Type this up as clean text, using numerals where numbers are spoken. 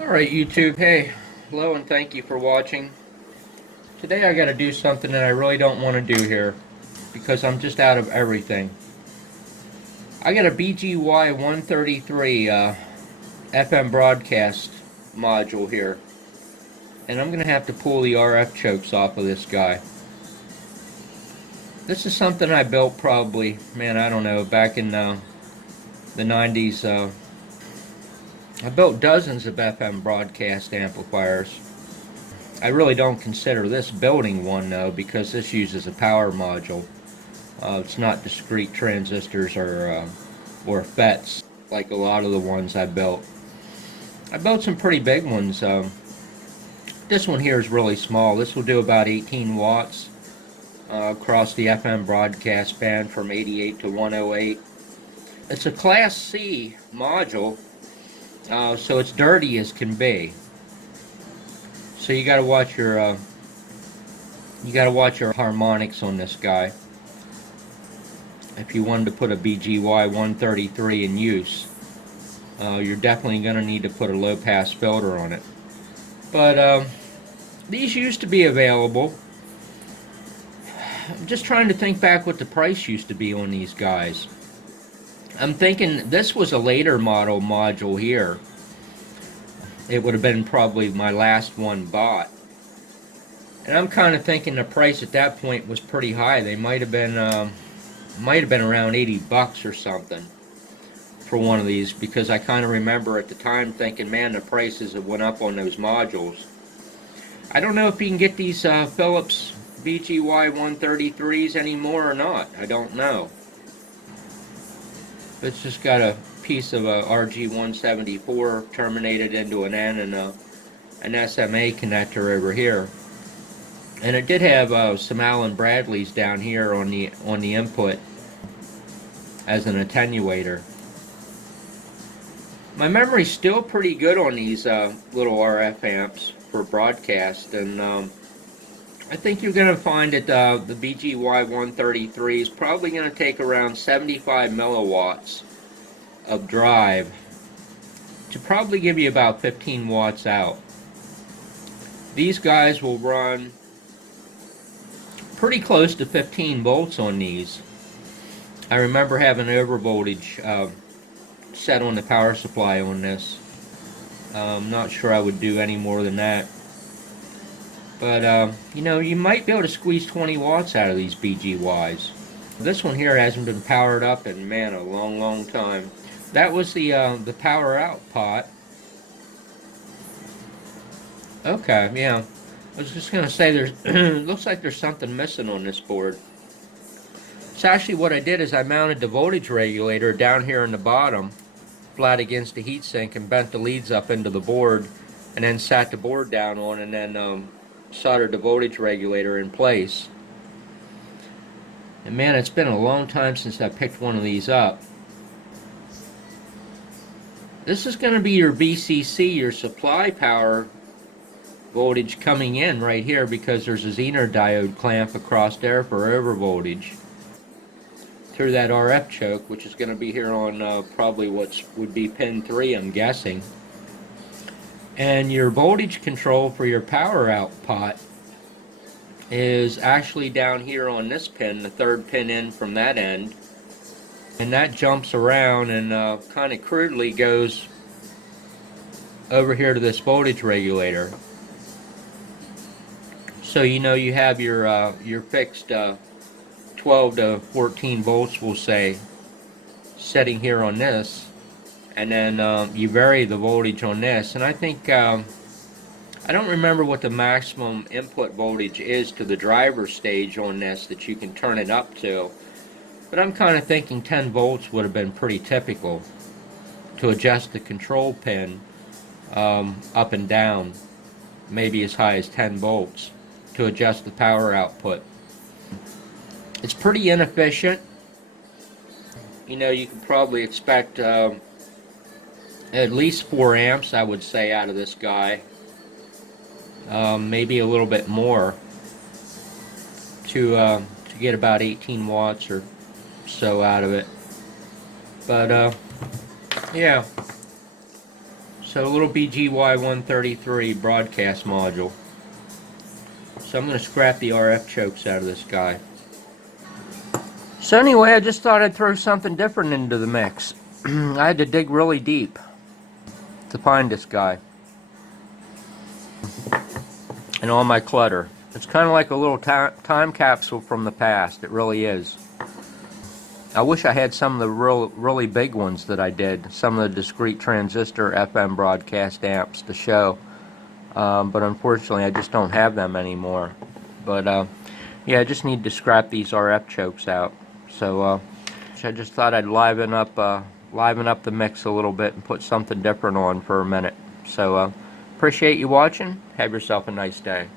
Alright YouTube, hey, hello and thank you for watching. Today I gotta do something that I really don't want to do here because I'm just out of everything. I got a bgy-133 FM broadcast module here, and I'm gonna have to pull the RF chokes off of this guy. This is something I built probably, man, I don't know, back in the 90s. I built dozens of FM broadcast amplifiers. I really don't consider this building one though, because this uses a power module. It's not discrete transistors or FETs like a lot of the ones I built. I built some pretty big ones. This one here is really small. This will do about 18 watts across the FM broadcast band from 88 to 108. It's a Class C module, so it's dirty as can be. So you got to watch your harmonics on this guy if you wanted to put a bgy-133 in use. You're definitely going to need to put a low pass filter on it. But these used to be available. I'm just trying to think back what the price used to be on these guys. I'm thinking this was a later model module here. It would have been probably my last one bought. And I'm kind of thinking the price at that point was pretty high. They might have been around 80 bucks or something for one of these, because I kind of remember at the time thinking, man, the prices have went up on those modules. I don't know if you can get these Philips bgy-133s anymore or not. I don't know. It's just got a piece of a RG-174 terminated into an N and an SMA connector over here. And it did have some Allen Bradleys down here on the input as an attenuator. My memory's still pretty good on these little RF amps for broadcast, and I think you're going to find that the bgy-133 is probably going to take around 75 milliwatts of drive to probably give you about 15 watts out. These guys will run pretty close to 15 volts on these. I remember having overvoltage set on the power supply on this. I'm not sure I would do any more than that. But, you know, you might be able to squeeze 20 watts out of these BGYs. This one here hasn't been powered up in, man, a long time. That was the power out pot. Okay, yeah. I was just going to say, there's looks like there's something missing on this board. So actually what I did is I mounted the voltage regulator down here in the bottom, flat against the heatsink, and bent the leads up into the board, and then sat the board down on, and then soldered the voltage regulator in place. And man, it's been a long time since I picked one of these up. This is going to be your VCC, your supply power voltage coming in right here, because there's a Zener diode clamp across there for overvoltage through that RF choke, which is going to be here on probably what would be pin 3, I'm guessing. And your voltage control for your power out pot is actually down here on this pin, the third pin in from that end. And that jumps around and kind of crudely goes over here to this voltage regulator. So you know you have your fixed 12 to 14 volts, we'll say, setting here on this, and then you vary the voltage on this. And I think I don't remember what the maximum input voltage is to the driver stage on this that you can turn it up to, but I'm kind of thinking 10 volts would have been pretty typical to adjust the control pin up and down, maybe as high as 10 volts to adjust the power output. It's pretty inefficient. You know, you can probably expect at least 4 amps, I would say, out of this guy. Maybe a little bit more to get about 18 watts or so out of it. But yeah, So a little bgy-133 broadcast module. So I'm going to scrap the RF chokes out of this guy. So anyway, I just thought I'd throw something different into the mix. I had to dig really deep to find this guy and all my clutter. It's kind of like a little time capsule from the past. It really is. I wish I had some of the really big ones that I did, some of the discrete transistor FM broadcast amps to show, but unfortunately I just don't have them anymore. But yeah, I just need to scrap these RF chokes out. So I just thought I'd liven up the mix a little bit and put something different on for a minute. So appreciate you watching. Have yourself a nice day.